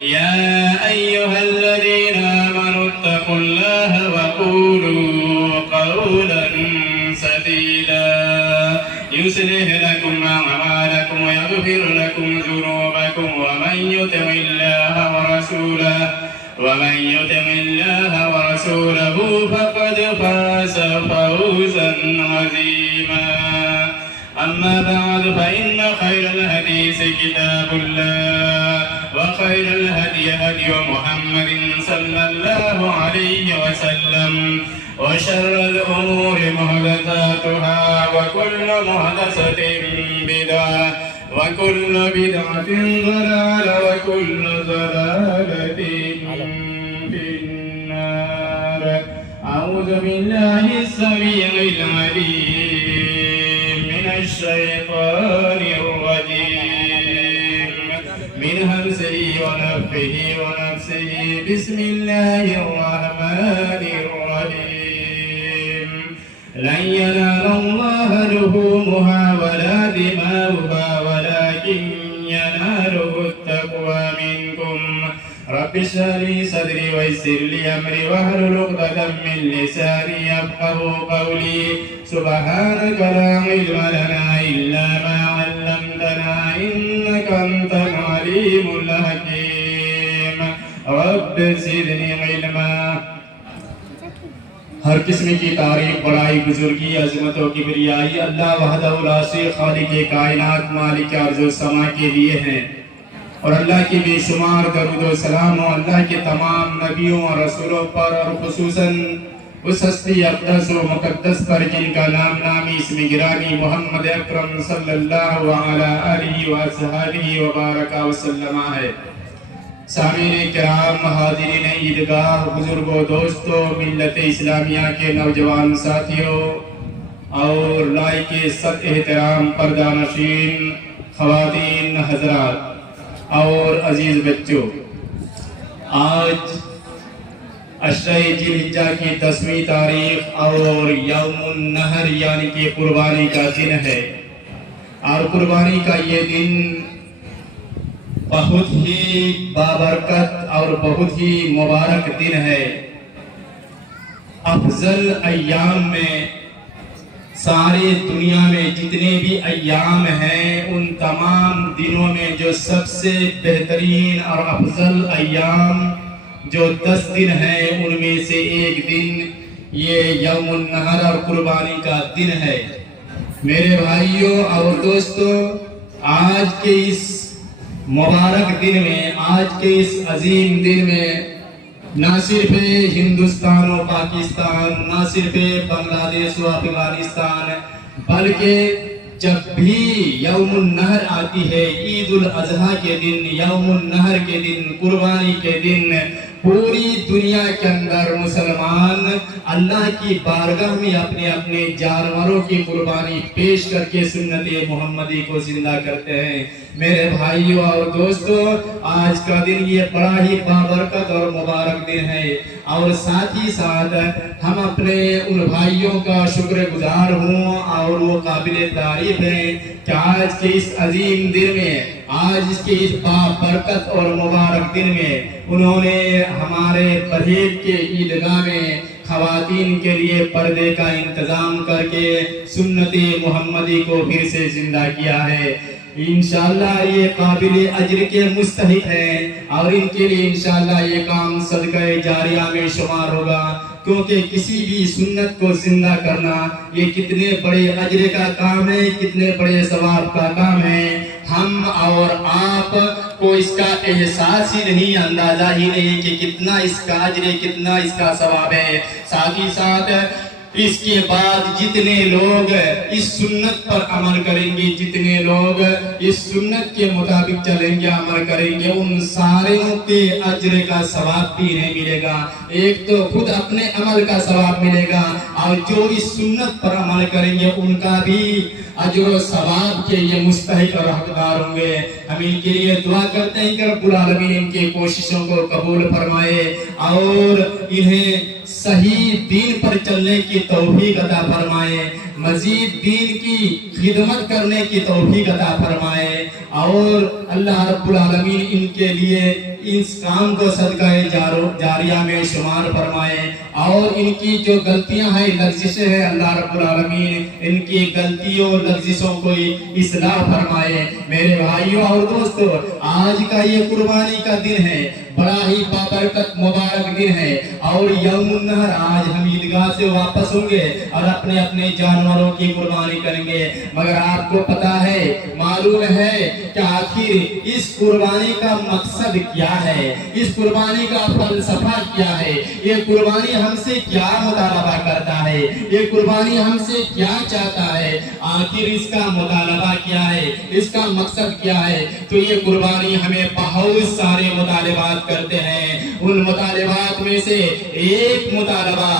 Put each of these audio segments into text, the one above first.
يا أيها الذين آمنوا اتقوا الله وقولوا قولا سديدا يصلح لكم أعمالكم ويغفر لكم ذنوبكم ومن يطع الله ورسوله فقد فاز فوزا عظيما. أما بعد فإن خير الحديث كتاب الله وخير الهدي هدي محمد صلى الله عليه وسلم وشر الأمور محدثاتها وكل محدثة بدعة وكل بدعة ضلالة وكل ضلالة في النار. أعوذ بالله السميع العليم من الشيطان الرجيم من همزه ونفخه ونفسه. بسم الله الرحمن الرحيم. لن ينال الله لحومها ولا دماؤها ولكن يناله التقوى منكم. رب اشرح لي صدري ويسر لي أمري واحلل عقدة من لساني يفقهوا قولي. سبحانك لا علم لنا إلا ما علمتنا إنك أنت العليم الحكيم. رب زدني علما. ہر قسم کی تعریف، بڑائی، بزرگی، عظمت و کبریائی اللہ وحدہ لا شریک خالق کائنات مالک ارض و سما کے لیے ہیں، اور اللہ کی بے شمار درود و سلام ہو اللہ کے تمام نبیوں اور رسولوں پر، اور خصوصاً اس ہستی اقدس و مقدس پر جن کا نام نامی اسم گرامی محمد اکرم صلی اللہ علیہ وآلہ وبارک وسلم ہے۔ سامعین کرام، حاضرین عیدگاہ، بزرگوں، دوستوں، ملت اسلامیہ کے نوجوان ساتھیوں اور لائق صد احترام پردہ نشین خواتین حضرات اور عزیز بچوں، آج عشرہ ذی الحجہ کی 10ویں تاریخ اور یوم النحر یعنی کہ قربانی کا دن ہے، اور قربانی کا یہ دن بہت ہی بابرکت اور بہت ہی مبارک دن ہے۔ افضل ایام میں، سارے دنیا میں جتنے بھی ایام ہیں ان تمام دنوں میں جو سب سے بہترین اور افضل ایام جو 10 دن ہیں ان میں سے ایک دن یہ یوم النحر اور قربانی کا دن ہے۔ میرے بھائیوں اور دوستوں، آج کے اس مبارک دن میں، آج کے اس عظیم دن میں نہ صرف ہندوستان و پاکستان، نہ صرف بنگلہ دیش و افغانستان، بلکہ جب بھی یوم النحر آتی ہے، عید الاضحیٰ کے دن، یوم النحر کے دن، قربانی کے دن، پوری دنیا کے اندر مسلمان اللہ کی بارگاہ میں اپنے اپنے جانوروں کی قربانی پیش کر کے سنت محمدی کو زندہ کرتے ہیں۔ میرے بھائیوں اور دوستوں، آج کا دن یہ بڑا ہی بابرکت اور مبارک دن ہے، اور ساتھ ہی ساتھ ہم اپنے ان بھائیوں کا شکر گزار ہوں اور وہ قابل تعریف ہیں کہ آج کے اس عظیم دن میں، آج اس کے اس بابرکت اور مبارک دن میں انہوں نے ہمارے پرہیز کے عیدگاہ میں خواتین کے لیے پردے کا انتظام کر کے سنت محمدی کو پھر سے زندہ کیا ہے۔ انشاءاللہ یہ قابل اجر کے مستحق ہیں، اور ان کے لیے انشاءاللہ یہ کام صدقہ جاریہ میں شمار ہوگا، کیونکہ کسی بھی سنت کو زندہ کرنا یہ کتنے بڑے اجر کا کام ہے، کتنے بڑے ثواب کا کام ہے۔ ہم اور آپ کو اس کا احساس ہی نہیں، اندازہ ہی نہیں کہ کتنا اس کا اجر ہے، کتنا اس کا ثواب ہے۔ ساتھ ہی ساتھ اس کے بعد جتنے لوگ اس سنت پر عمل کریں گے، جتنے لوگ اس سنت کے مطابق چلیں گے، عمل کریں گے، ان سارے کے اجر کا ثواب بھی نہیں ملے گا۔ ایک تو خود اپنے عمل کا ثواب ملے گا، اور جو اس سنت پر عمل کریں گے ان کا بھی اجر و ثواب کے یہ مستحق اور حقدار ہوں گے۔ ہم ان کے لیے دعا کرتے ہیں کہ رب العالمین ان کی کوششوں کو قبول فرمائے اور انہیں صحیح دین پر چلنے کی توفیق عطا فرمائے۔ مزید دین کی خدمت کرنے کی توفیق عطا فرمائے اور اللہ رب العالمین ان کے لیے اس کام کو صدقہ جاریہ میں شمار فرمائے اور ان کی جو غلطیاں ہیں لغزشیں ہیں اللہ رب العالمین ان کی غلطیوں لغزشوں کو اصلاح فرمائے۔ میرے بھائیوں اور دوستو، آج کا یہ قربانی کا دن ہے، بڑا ہی بابرکت مبارک دن ہے اور یوم النحر آج ہم عیدگاہ سے واپس ہوں گے اور اپنے اپنے جانوروں کی قربانی کریں گے، مگر آپ کو پتا ہے، معلوم ہے کہ آخر اس قربانی کا مقصد کیا ہے، اس قربانی کا فلسفہ کیا ہے، یہ قربانی ہم سے کیا مطالبہ کرتا ہے، یہ قربانی ہم سے کیا چاہتا ہے، آخر اس کا مطالبہ کیا ہے، اس کا مقصد کیا ہے۔ تو یہ قربانی ہمیں بہت سارے مطالبات کرتے ہیں، ان مطالبات میں سے ایک مطالبہ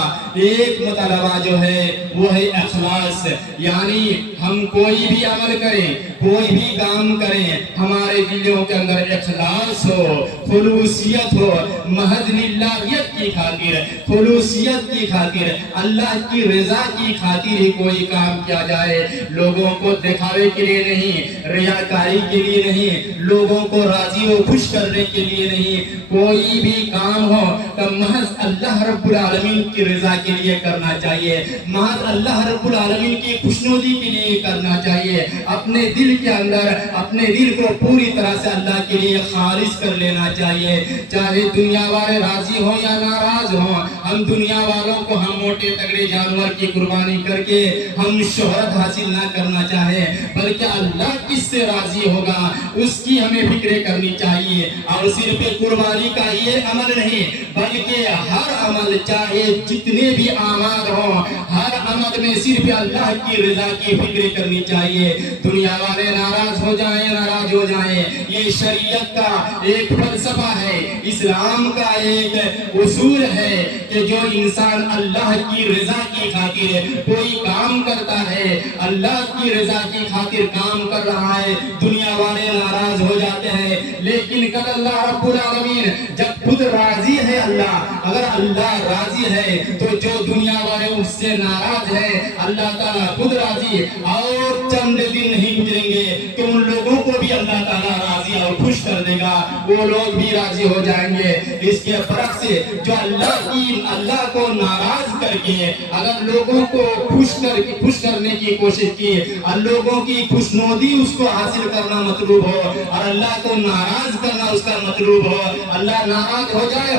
جو ہے وہ ہے اخلاص، یعنی ہم کوئی بھی عمل کریں، کوئی بھی کام کریں، ہمارے دلوں کے اندر اخلاص ہو، خلوصیت ہو، محض للہیت کی خاطر، خلوصیت کی خاطر، اللہ کی رضا کی خاطر ہی کوئی کام کیا جائے، لوگوں کو دکھاوے کے لیے نہیں، ریاکاری کے لیے نہیں، لوگوں کو راضی و خوش کرنے کے لیے نہیں، کوئی بھی کام ہو تو محض اللہ رب العالمین کی رضا کے لیے کرنا چاہیے، محض اللہ رب العالمین کی خوشنودی کے لیے کرنا چاہیے، اپنے دل کے اندر اپنے دل کو پوری طرح سے اللہ کے لیے خالص کر لینا چاہیے، چاہے دنیا والے راضی ہوں یا ناراض ہوں، ہم دنیا والوں کو ہم موٹے تگڑے جانور کی قربانی کر کے ہم شہرت حاصل نہ کرنا چاہیں، بلکہ اللہ کس سے راضی ہوگا اس کی ہمیں فکر کرنی چاہیے، اور صرف قربانی کا یہ عمل نہیں بلکہ ہر عمل چاہے جتنے بھی اعمال ہوں، ہر عمل میں صرف اللہ کی رضا کی فکر کرنی چاہیے، دنیا والے ناراض ہو جائیں ناراض ہو جائیں، یہ شریعت کا ایک فلسفہ ہے، اسلام کا ایک اصول ہے کہ جو انسان اللہ کی رضا کی خاطر کوئی کام کرتا ہے، اللہ کی رضا کی خاطر کام کر رہا ہے، دنیا والے ناراض ہو جاتے ہیں، لیکن کل اللہ رب العالمین جب خود راضی ہے، اللہ اگر اللہ راضی ہے تو جو دنیا والے اس سے ناراض ہے، اللہ تعالیٰ خود راضی، اور چند دن نہیں گزریں گے تو ان لوگوں کو بھی اللہ تعالیٰ راضی اور خوش کر دے گا، وہ لوگ بھی راضی ہو جائیں گے۔ اس کے برعکس جو اللہ کو ناراض کر کے اگر لوگوں کو خوش کرنے کی کوشش کی، اور لوگوں کی خوشنودی اس کو حاصل کرنا مطلوب ہو اور اللہ کو ناراض کرنا اس کا مطلوب ہو، اللہ ناراض ہو جائے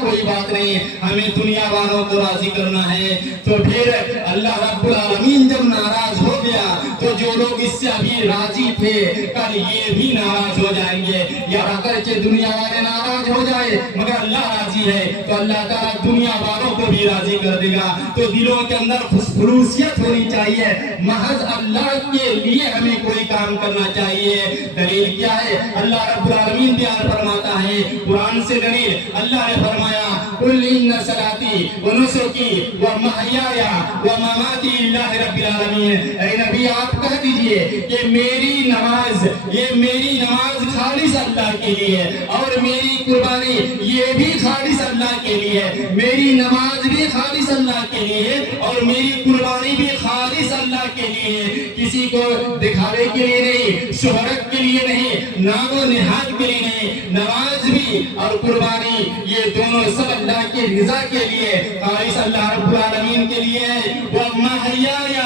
کوئی بات نہیں، ہمیں دنیا والوں کو راضی کرنا ہے، تو پھر اللہ رب العالمین جب ناراض ہو گیا تو جو لوگ اس سے ابھی راضی تھے کل یہ بھی ناراض ہو جائیں گے، یا اگرچہ دنیا والے ناراض ہو جائے مگر اللہ راضی ہے تو اللہ تعالیٰ دنیا والوں کو بھی راضی کر دے گا۔ تو دلوں کے اندر خلوصیت ہونی چاہیے، محض اللہ کے لیے ہمیں کوئی کام کرنا چاہیے۔ دلیل کیا ہے؟ اللہ رب العالمین بیان فرماتا ہے قرآن سے دلیل، اللہ نے فرمایا قُلْ إِنَّ صَلَاتِي وَنُسُكِي وَمَحْيَايَ وَمَمَاتِي لِلَّهِ رَبِّ الْعَالَمِينَ، اے نبی آپ کہہ دیجئے کہ میری نماز خالص اللہ کے لیے، اور میری قربانی یہ بھی خالص اللہ کے لیے، میری نماز بھی خالص اللہ کے لیے اور میری قربانی بھی خالص اللہ کے لیے، کسی کو دکھاوے کے لیے نہیں، شہرت کے لیے نہیں، نام و نہاد کے لیے نہیں، نماز بھی اور قربانی یہ دونوں سب اللہ کی رضا کے لیے، خالص اللہ رب العالمین کے لیے ہے۔ وَمَحْيَايَ،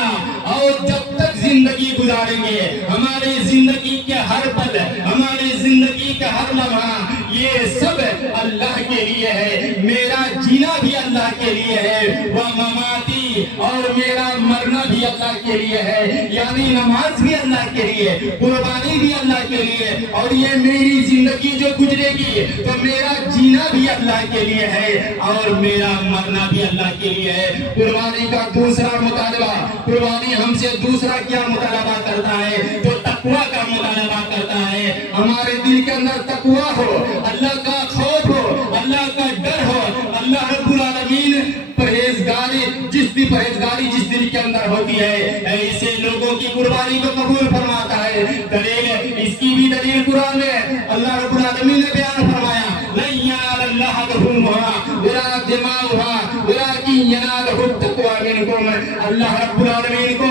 اور جب تک زندگی گزاریں گے، ہمارے زندگی کے ہر پل، ہمارے زندگی کا ہر لمحہ یہ سب اللہ کے لیے ہے، میرا جینا بھی اللہ کے لیے ہے، وَمَمَاتِي، اور میرا مرنا بھی اللہ کے لیے ہے، یعنی نماز بھی اللہ کے لیے، قربانی بھی اللہ کے لیے، اور یہ میری زندگی جو گزرے گی تو میرا جینا بھی اللہ کے لیے ہے اور میرا مرنا بھی اللہ کے لیے ہے۔ قربانی کا دوسرا مطالبہ، قربانی ہم سے دوسرا کیا مطالبہ کرتا ہے؟ تو تقویٰ کا مطالبہ کرتا ہے، ہمارے دل کے اندر تقویٰ ہو، اللہ کا خوف ہو، اللہ کا ڈر ہو، اللہ رب العالمین پرہیزگاری جس دل کے اندر ہوتی ہے ایسے لوگوں کی قربانی کو قبول فرماتا ہے۔ دلیل اس کی بھی دلیل قرآن میں اللہ رب العالمین نے بیان فرمایا لَن يَنَالَ اللَّهَ لُحُومُهَا وَلَا دِمَاؤُهَا وَلَٰكِن يَنَالُهُ التَّقْوَىٰ مِنكُمْ، اللہ رب العالمین کو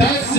10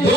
2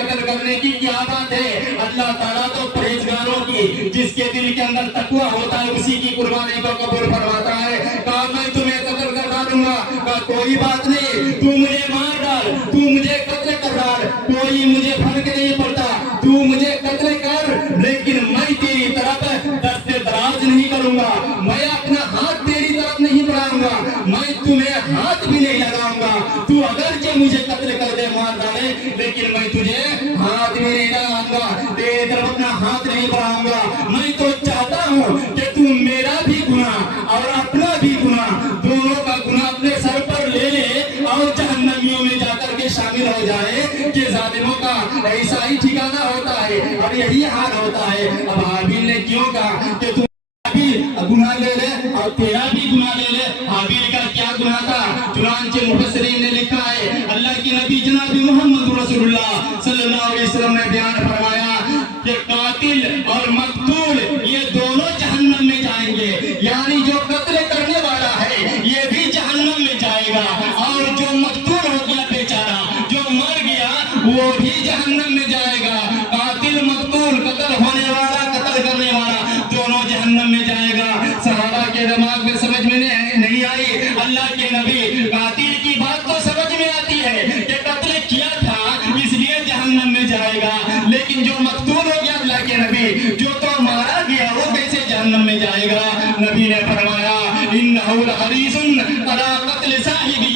قتل کرنے کی کیا بات ہے؟ اللہ تعالیٰ تو پرہیزگاروں کی، جس کے دل کے اندر تقوی ہوتا ہے، اسی کی قربانی کو قبول فرماتا ہے۔ کہا میں تمہیں قتل کر ڈالوں گا، کہا کوئی بات نہیں، تو مجھے مار ڈال، تو مجھے قتل کر ڈال، کوئی مجھے فرق نہیں پڑتا، تو مجھے قتل کر، لیکن میں تیری طرف دست دراز نہیں کروں گا، میں اپنا ہاتھ تیری طرف نہیں بڑھاؤں گا، میں تمہیں ہاتھ بھی نہیں لگاؤں گا، تو اگرچہ مجھے قتل کر دے، مار ڈالے، لیکن میں تجھے ہاتھ بھی نہیں لگاؤں گا، تیری طرف اپنا ہاتھ نہیں بڑھاؤں گا۔ میں تو چاہتا ہوں کہ تم میرا بھی گناہ اور اپنا بھی گناہ، دونوں کا گناہ اپنے سر پر لے لے اور جہنمیوں میں جا کر کے شامل ہو جائے، کہ ظالموں کا ایسا ہی ٹھکانہ ہوتا ہے اور یہی حال ہوتا ہے۔ اب حابیل نے کیوں کہا کہ تم بھی گناہ لے لے اور تیرا بھی گناہ لے لے؟ حابیل کا کیا گناہ تھا؟ چنانچہ مفسرین نے لکھا ہے، اللہ کی نبی جناب محمد رسول اللہ صلی اللہ علیہ وسلم نے بیان فرمایا کہ قاتل اور مقتول یہ دونوں جہنم میں جائیں گے، یعنی جو قتل کرنے والا ہے یہ بھی جہنم میں جائے گا، اور جو مقتول ہو گیا بیچارہ، جو مر گیا، وہ بھی جہنم میں جائے گا۔ قاتل مقتول، قتل ہونے والا قتل کرنے والا، دونوں جہنم میں جائے گا۔ صحابہ کے دماغ میں سمجھ میں نہیں آئی، اللہ کے نبی قاتل کی بات تو سمجھ میں آتی ہے کہ قتل کیا تھا اس لیے جہنم میں جائے گا، لیکن جو مقتول ہو گیا اللہ کے نبی، جو تو مارا گیا، وہ کیسے جہنم میں جائے گا؟ نبی نے فرمایا انہ لحریص علی قتل صاحبہ،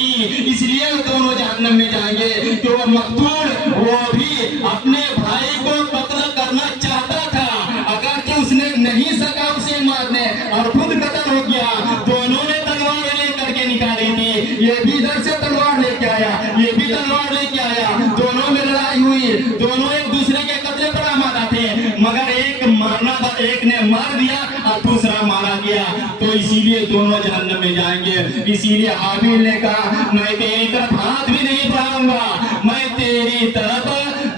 اس لیے وہ دونوں جہنم میں جائیں گے کہ وہ مقتول وہ بھی اپنے بھائی کو قتل کرنا چاہتا تھا، اگرچہ اس نے نہیں سکا اسے مارنے اور خود قتل ہو گیا۔ دونوں نے تلوار لے کر کے نکالی تھی، یہ بھی ادھر سے تلوار لے کے آیا، یہ بھی تلوار لے کے آیا، دونوں میں لڑائی ہوئی، دونوں ایک دوسرے کے قتل پر آمادہ تھے، مگر ایک نے مار دیا اور دوسرا مارا گیا، تو اسی لیے دونوں جہنم میں جائیں گے۔ اسی لیے حابیل نے کہا میں تیری طرف ہاتھ بھی نہیں بڑھاؤں گا، میں تیری طرف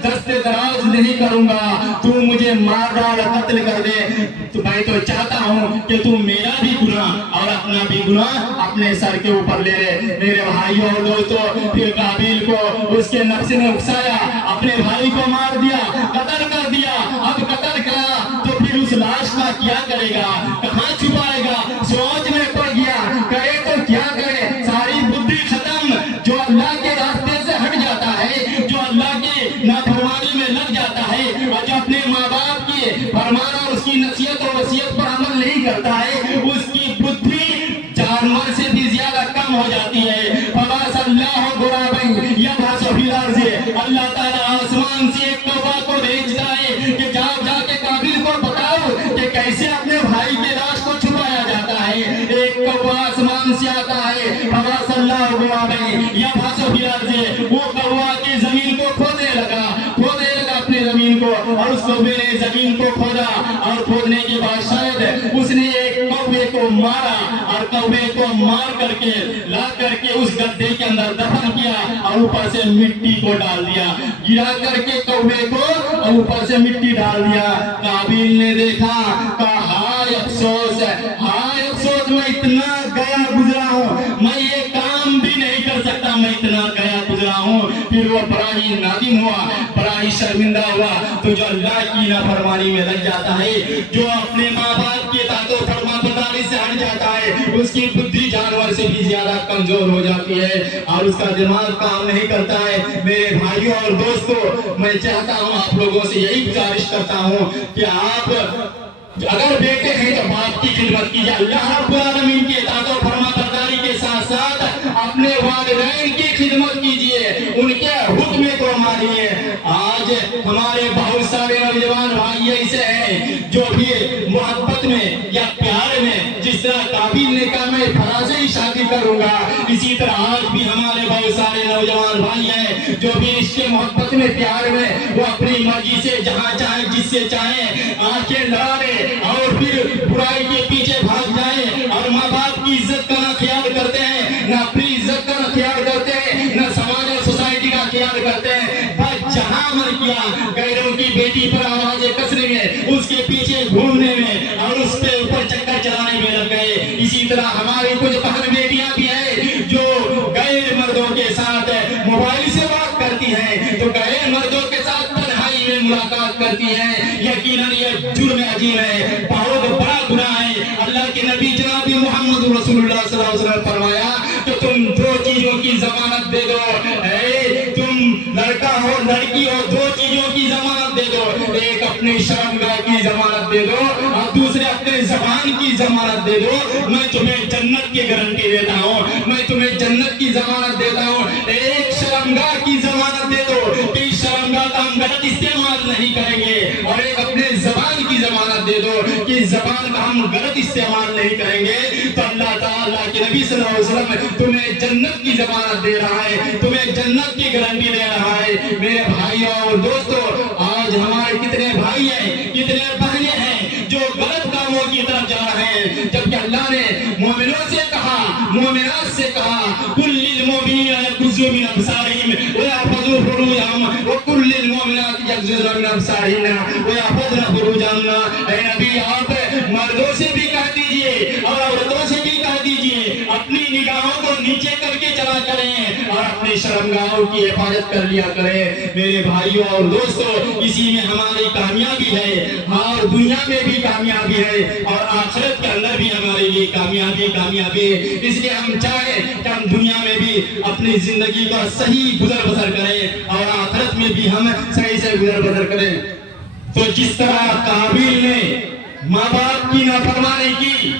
دست دراز نہیں کروں گا، تو مجھے مار ڈال، قتل کر دے، تو میں تو چاہتا ہوں کہ تو میرا بھی گناہ اور اپنا بھی گناہ اپنے سر کے اوپر لے لے۔ میرے بھائیوں اور دوستوں، پھر قابیل کو اس کے نفس نے اکسایا، اپنے بھائی کو مار دیا، قتل کر دیا۔ اب قتل کیا تو پھر اس لاش کا کیا کرے گا، کہاں چھپائے گا؟ سوچ میں پڑ گیا، کرے تو کیا کرے، ساری بدھی ختم۔ جو اللہ کے راستے سے ہٹ جاتا ہے، جو اللہ کی نافرمانی میں لگ جاتا ہے، اور جو اپنے ماں باپ کی فرمان اور اس کی نصیحت اور وصیت پر عمل نہیں کرتا ہے، اس کی بدھی جانور سے بھی زیادہ کم ہو جاتی ہے۔ فبعث اللہ غرابا یبحث فی الارض، اللہ تعالیٰ آسمان سے ایک کوبا کو بھیجتا ہے کہ جاؤ جا کے قابیل کو بتاؤ کہ کیسے اپنے بھائی کے لاش کو چھپایا جاتا ہے۔ ایک کوبا آسمان سے آتا ہے، فبعث اللہ غرابا یبحث فی الارض، وہ کوبا کی زمین کو کھودنے لگا اپنے زمین کو، اور اس کوبے نے زمین کو کھودا، اور کھودنے کے بعد شاید اس نے ایک کوبے کو مارا، اور کوبے کو مار کر کے لا کر کے اس گڈھے کے اندر دفن کیا، اور اوپر سے مٹی کو ڈال دیا، گرا کر کے کوبے کو اور اوپر سے مٹی ڈال دیا۔ قابیل نے دیکھا، کہا ہائے افسوس، ہائے افسوس، میں اتنا گیا گزرا ہوں، میں یہ کام بھی نہیں کر سکتا، میں اتنا گیا گزرا ہوں۔ پھر وہ بڑا ہی نادم ہوا، بڑا ہی شرمندہ ہوا۔ تو جو اللہ کی نافرمانی میں لگ جاتا ہے، جو اپنے ماں باپ کی اطاعت و فرما برداری سے ہٹ جاتا ہے، اس کی بدھی جانور سے بھی زیادہ کمزور ہو جاتی ہے، اور اس کا دماغ کام نہیں کرتا ہے۔ میرے بھائیوں اور دوستوں، میں چاہتا ہوں آپ لوگوں سے یہی گزارش کرتا ہوں کہ آپ اگر بیٹے ہیں تو باپ کی خدمت کیجیے، اللہ رب العالمین کی اطاعت و فرما برداری کے ساتھ ساتھ اپنے والدین کی خدمت کیجیے، ان کے حکم کو مانیے۔ آج ہمارے بہت سارے نوجوان بھائی ایسے ہیں جو بھی محبت میں یا پیار میں، جس طرح قابیل نے کہا میں فلاں سے ہی شادی کروں گا، اسی طرح آج بھی ہمارے بہت سارے نوجوان بھائی ہیں جو بھی رشتے محبت میں پیار میں وہ اپنی مرضی سے جہاں چاہیں جس سے چاہیں آنکھیں لڑا لیں، اور پھر برائی کے پیچھے بھاگ جائیں، اور ماں باپ کی عزت کا نہ خیال کرتے ہیں، نہ اپنی عزت کا نہ خیال کرتے ہیں، نہ سماج اور سوسائٹی کا خیال کرتے ہیں، بس جہاں من کیا غیروں کی بیٹی پر آوازیں کسنے میں، اس کے پیچھے گھومنے میں اور اس پہ اوپر چکر چلانے میں لگ گئے۔ اسی طرح ہماری کچھ بہن بیٹیاں بھی ہیں جو غیر مردوں کے ساتھ موبائل سے بات کرتی ہیں، تو غیر مردوں کے ساتھ کرتی ہیں، یقیناً یہ جرم عظیم ہے، بہت بڑا گناہ ہے۔ اللہ کے نبی جناب محمد رسول اللہ صلی اللہ علیہ وسلم نے فرمایا کہ تم دو چیزوں کی ضمانت دے دو، تم لڑکا ہو لڑکی ہو، دو چیزوں کی ضمانت دے دو، ایک اپنی شرمگاہ کی ضمانت دے دو اور دوسرے اپنے زبان کی ضمانت دے دو، میں تمہیں جنت کی گارنٹی دیتا ہوں، میں تمہیں جنت کی ضمانت دیتا ہوں۔ ایک شرمگاہ کی ضمانت دے دو کہ اس شرمگاہ کا ہم غلط استعمال نہیں کریں گے، اور ایک اپنے زبان کی ضمانت دے دو کہ زبان کا ہم غلط استعمال نہیں کریں گے، تو اللہ تعالیٰ کے نبی صلی اللہ علیہ وسلم تمہیں جنت کی ضمانت دے رہا ہے، تمہیں جنت کی گارنٹی دے رہا ہے۔ میرے بھائیوں اور دوستوں، آج ہمارے کتنے بھائی ہیں، کتنے بہنیں ہیں جو غلط کاموں کی طرف جا رہے ہیں، جبکہ اللہ نے مومنوں سے کہا، مومنات سے کہا، کل للمؤمنین یغضوا من ابصارہم ویحفظوا فروجہم وکل للمؤمنات یغضضن من ابصارہن ویحفظن فروجہن۔ اے نبی، آپ مردوں سے بھی کہہ دیجئے اور عورتوں سے بھی کہہ دیجئے اپنی نگاہوں کو نیچے کر کے چلا کریں اور اپنی شرمگاہوں کی حفاظت کر لیا کریں۔ میرے بھائیوں اور دوستوں، اسی میں ہماری کامیابی ہے، اور دنیا میں بھی کامیابی ہے اور آخرت کے اندر بھی ہمارے لیے کامیابی ہے۔ اس لیے ہم چاہیں کہ ہم دنیا میں بھی اپنی زندگی کا صحیح گزر بسر کریں اور آخرت میں بھی ہم صحیح سے گزر بسر کریں۔ تو جس طرح قابیل نے ماں باپ کی نافرمانی کی،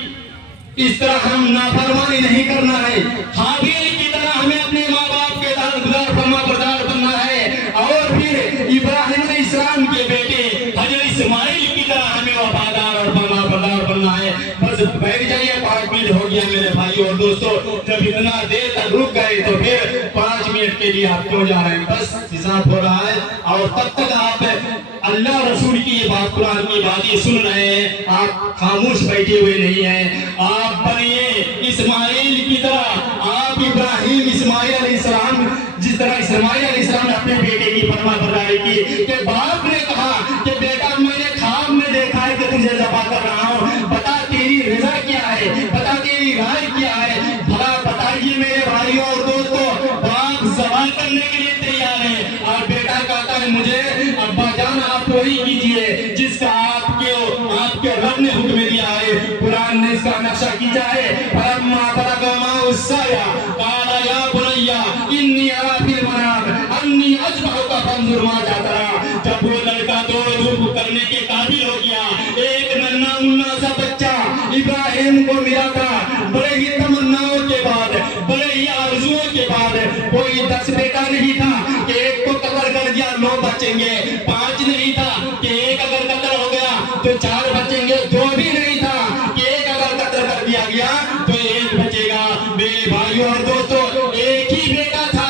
اس طرح ہم نافرمانی نہیں کرنا ہے، حابیل کی طرح ہمیں اپنے ماں باپ کے ساتھ گزار فرما بردار بننا ہے، اور پھر ابراہیم علیہ السلام کے بیٹے حضرت اسماعیل کی طرح ہمیں وفادار اور فرما بردار بننا ہے۔ بس بیٹھ جائیے، 5 منٹ ہو گیا میرے بھائی اور دوستوں، جب اتنا دیر تک رک گئے تو پھر 5 منٹ کے لیے آپ کیوں جا رہے ہیں؟ بس حساب ہو رہا ہے، اور تب تک آپ اللہ رسول کی یہ بات، قرآن کی باتیں سن رہے ہیں، آپ خاموش بیٹھے ہوئے نہیں ہیں۔ آپ بنیے اسماعیل کی طرح، آپ ابراہیم اسماعیل علیہ السلام، جس طرح اسماعیل علیہ السلام نے اپنے بیٹے کی فرما برداری کی کہ باپ نے کہا کہ بیٹا میں نے خواب میں دیکھا ہے کہ تجھے ذبح کر رہا ہوں، بتا تیری رضا کیا ہے، بتا تیری رائے کیا ہے، بھلا بتائیے میرے بھائیوں اور دوستوں۔ باپ ذبح کرنے کے لیے تیار ہے اور بیٹا کہتا ہے مجھے ابا جان آپ وہی کیجئے جس کا آپ کے رب نے حکم دیا ہے۔ قرآن نے اس کا نقشہ کھینچا ہے، فَلَمَّا بَلَغَ مَعَهُ السَّعْيَ قَالَ يَا بُنَيَّ إِنِّي أَرَىٰ فِي الْمَنَامِ أَنِّي أَذْبَحُكَ فَانظُرْ مَاذَا تَرَىٰ۔ جب وہ لڑکا دوڑ دھوپ کرنے کے قابل ہو گیا، ایک ننھا منا سا بچہ ابراہیم کو ملا تھا، بڑے ہی تمناؤں کے بعد، بڑے ہی آرزوؤں کے بعد، کوئی 10 بیٹا نہیں تھا کہ ایک کو قتل کر دیا 9 بچیں گے، 5 نہیں تھا کہ ایک اگر قتل ہو گیا تو 4 بچیں گے، 2 بھی نہیں تھا کہ ایک اگر قتل کر دیا گیا تو 1 بچے گا۔ میرے بھائیوں اور دوستوں، ایک ہی بیٹا تھا،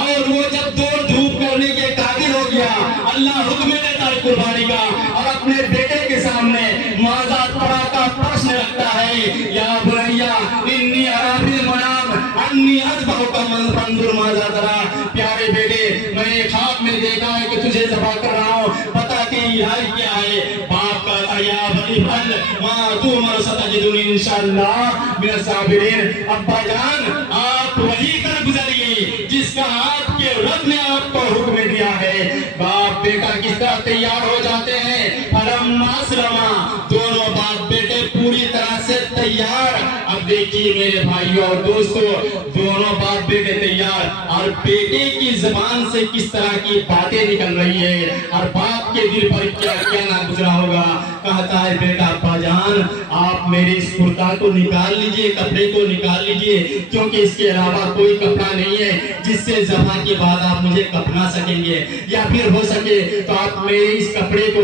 اور وہ جب دوڑ دھوپ کرنے کے قابل ہو گیا، اللہ حکم دیتا ہے قربانی کا، اور اپنے بیٹے کے سامنے معذات پڑھا کا پرشن رکھتا ہے، یا بنیا انی ارا فی المنام انی اذبحک فانظر ماذا تری۔ پیارے بیٹے، میں نے خواب میں دیکھا ہے کہ تجھے ذبح کر رہا ہوں، بتا تیری رائے کیا ہے؟ باپ کہتا یا بنی فل ما تؤمر ستجدنی انشاءاللہ من الصابرین۔ ابا جان آپ وہی کر گزریے جس کا آپ کے رب نے آپ کو حکم دیا ہے۔ باپ بیٹا کس طرح تیار ہو جاتے ہیں؟ فلما اسلما، دونوں باپ بیٹے پوری طرح سے تیار۔ اب دیکھیے میرے بھائیوں اور دوستوں، دونوں باپ بیٹے تیار، اور بیٹے کی زبان سے کس طرح کی باتیں نکل رہی ہے، اور باپ کے دل پر کیا کیا نہ گزرا ہوگا۔ کہتا ہے بیٹا ابا جان آپ میرے اس کرتا کو نکال لیجئے، کپڑے کو نکال لیجئے، کیونکہ اس کے علاوہ کوئی کپڑا نہیں ہے جس سے ذبح کے بعد آپ مجھے کپنا سکیں گے، یا پھر ہو سکے تو آپ میرے اس کپڑے کو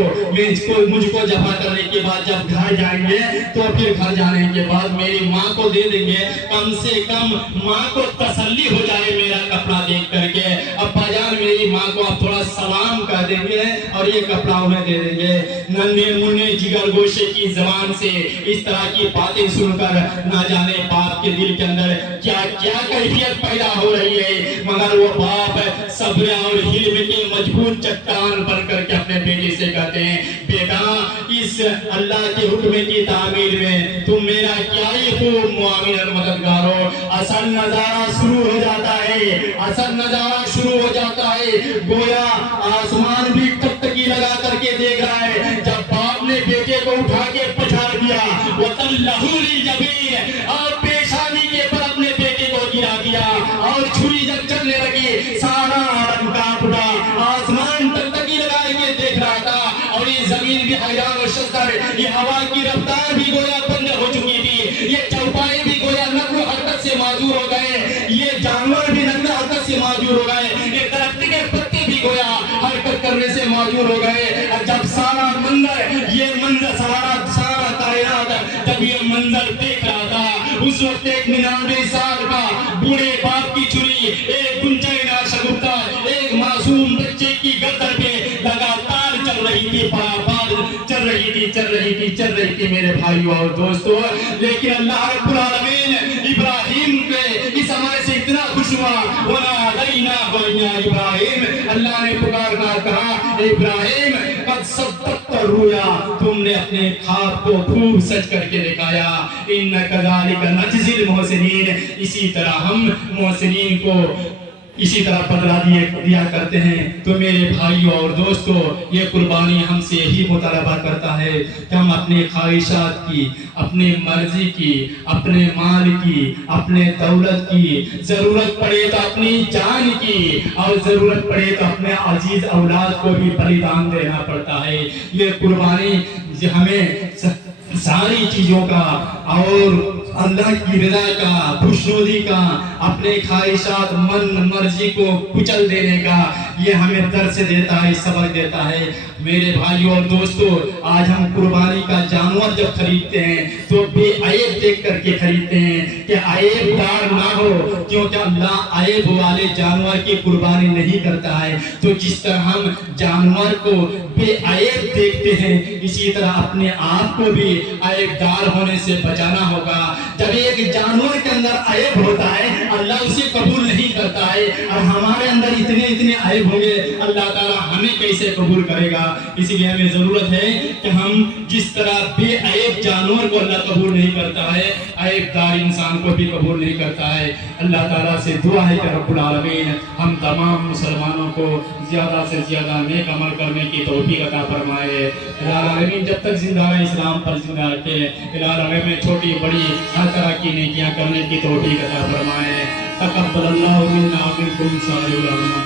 مجھ کو ذبح کرنے کے بعد جب گھر جائیں گے تو پھر گھر جانے کے بعد میری ماں کو دے دیں گے، کم سے کم ماں کو تسلی ہو جائے میرا کپڑا دیکھ کر کے۔ ابا جان میری ماں کو آپ تھوڑا سلام کر دیں گے اور یہ کپڑا انہیں دے دیں گے۔ ننھے منھے جگر گوشے کی زبان سے اس طرح کی باتیں سن کر نہ جانے باپ کے دل کے اندر کیا کیا کیفیت پیدا ہو رہی ہے، مگر وہ باپ صبر اور حلم کے مضبوط چٹان بن کر کے اپنے بیٹے سے کہتے ہیں بیٹا اس اللہ کے حکم کی تعمیل میں تم میرا کیا ہی خوب معاون اور مددگار ہو۔ اصل نظارہ شروع ہو جاتا ہے، اصل نظارہ شروع ہو جاتا ہے، گویا آسمان بھی ٹکٹکی لگا کر کے دیکھ بھی حیران و شکر، یہ ہوا کی رفتار بھی گویا بند ہو چکی تھی، یہ چوپائے بھی گویا نقل و حرکت سے معذور ہو گئے، یہ جانور بھی نقل و حرکت سے معذور ہو گئے، یہ درخت کے پتے بھی گویا حرکت کرنے سے معذور ہو گئے۔ جب سارا منظر، یہ منظر سارا کائنات جب یہ منظر دیکھ رہا تھا، اس وقت ایک 99 سال کا بوڑھے باپ کی چھری ایک گنجائے ناشگفتہ ایک معصوم بچے کی گردن پہ لگاتار چل رہی تھی، چل رہی تھی میرے بھائیو اور دوستو۔ لیکن اللہ رب العالمین ابراہیم کے اس عمل سے اتنا خوش ہوا، وَنَادَيْنَاهُ يَا إِبْرَاهِيمُ، اللہ نے پکار کر کہا ابراہیم قد صدقت الرؤیا، تم نے اپنے خواب کو خوب سچ کر کے دکھایا، إِنَّ كَذَلِكَ نَجْزِي الْمُحْسِنِينَ، اسی طرح ہم محسنین کو اسی طرح بدلہ دیا کرتے ہیں۔ تو میرے بھائیوں اور دوستو، یہ قربانی ہم سے یہی مطالبہ کرتا ہے کہ ہم اپنے خواہشات کی، اپنے مرضی کی، اپنے مال کی، اپنے دولت کی، ضرورت پڑے تو اپنی جان کی، اور ضرورت پڑے تو اپنے عزیز اولاد کو بھی بلیدان دینا پڑتا ہے۔ یہ قربانی ہمیں ساری چیزوں کا اور اللہ کی رضا کا، خوشنودی کا، اپنے خواہشات من مرضی کو کچل دینے کا یہ ہمیں درس دیتا ہے، سبق دیتا ہے۔ میرے بھائیوں اور دوستو، آج ہم قربانی کا جانور جب خریدتے ہیں تو بے عیب دیکھ کر کے خریدتے ہیں کہ عیب دار نہ ہو، کیونکہ اللہ عیب والے جانور کی قربانی نہیں کرتا ہے۔ تو جس طرح ہم جانور کو بے عیب دیکھتے ہیں، اسی طرح اپنے آپ کو بھی عیب دار ہونے سے بچانا ہوگا۔ جب ایک جانور کے اندر عیب ہوتا ہے اللہ اسے قبول نہیں کرتا ہے، اور ہمارے اندر اتنے عیب ہوں گے اللہ تعالیٰ ہمیں کیسے قبول کرے گا؟ اس لیے ہمیں ضرورت ہے کہ ہم جس طرح بے عیب جانور کو اللہ قبول نہیں کرتا ہے، عیب دار انسان کو بھی قبول نہیں کرتا ہے۔ اللہ تعالیٰ سے دعا ہے کہ رب العالمین ہم تمام مسلمانوں کو زیادہ سے زیادہ نیک عمل کرنے کی توفیق عطا فرمائے۔ العالمین جب تک زندہ ہے اسلام پر زندہ رکھے، العالمین چھوٹی بڑی ہر طرح کی نیکیاں کرنے کی توفیق عطا فرمائے۔ تقبل اللہ منا ومنکم صالح العمل۔